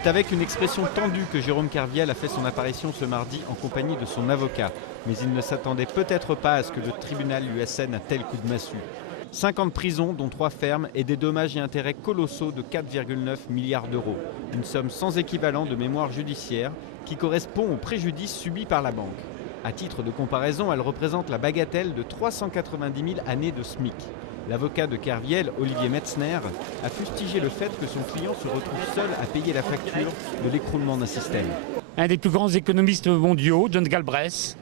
C'est avec une expression tendue que Jérôme Kerviel a fait son apparition ce mardi en compagnie de son avocat. Mais il ne s'attendait peut-être pas à ce que le tribunal lui assène un tel coup de massue. 5 ans de prison, dont 3 fermes, et des dommages et intérêts colossaux de 4,9 milliards d'euros. Une somme sans équivalent de mémoire judiciaire qui correspond au préjudice subi par la banque. À titre de comparaison, elle représente la bagatelle de 390 000 années de SMIC. L'avocat de Kerviel, Olivier Metzner, a fustigé le fait que son client se retrouve seul à payer la facture de l'écroulement d'un système. Un des plus grands économistes mondiaux, John Galbraith,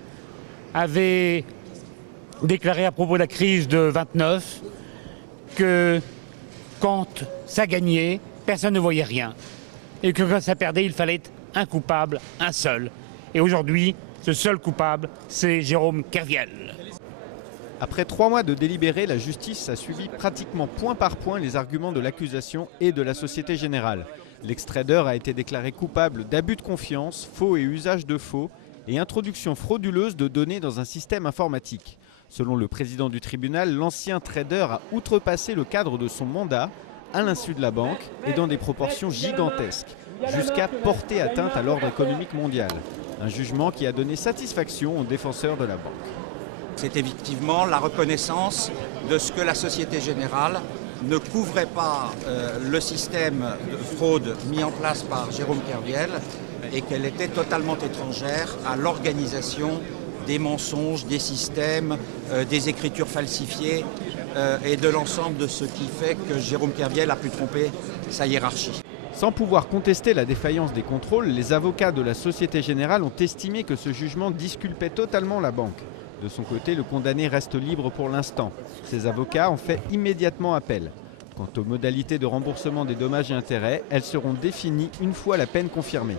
avait déclaré à propos de la crise de 29 que quand ça gagnait, personne ne voyait rien. Et que quand ça perdait, il fallait être un coupable, un seul. Et aujourd'hui, ce seul coupable, c'est Jérôme Kerviel. Après 3 mois de délibéré, la justice a suivi pratiquement point par point les arguments de l'accusation et de la Société Générale. L'extrader a été déclaré coupable d'abus de confiance, faux et usage de faux, et introduction frauduleuse de données dans un système informatique. Selon le président du tribunal, l'ancien trader a outrepassé le cadre de son mandat, à l'insu de la banque, et dans des proportions gigantesques, jusqu'à porter atteinte à l'ordre économique mondial. Un jugement qui a donné satisfaction aux défenseurs de la banque. C'est effectivement la reconnaissance de ce que la Société Générale ne couvrait pas le système de fraude mis en place par Jérôme Kerviel et qu'elle était totalement étrangère à l'organisation des mensonges, des systèmes, des écritures falsifiées et de l'ensemble de ce qui fait que Jérôme Kerviel a pu tromper sa hiérarchie. Sans pouvoir contester la défaillance des contrôles, les avocats de la Société Générale ont estimé que ce jugement disculpait totalement la banque. De son côté, le condamné reste libre pour l'instant. Ses avocats ont fait immédiatement appel. Quant aux modalités de remboursement des dommages et intérêts, elles seront définies une fois la peine confirmée.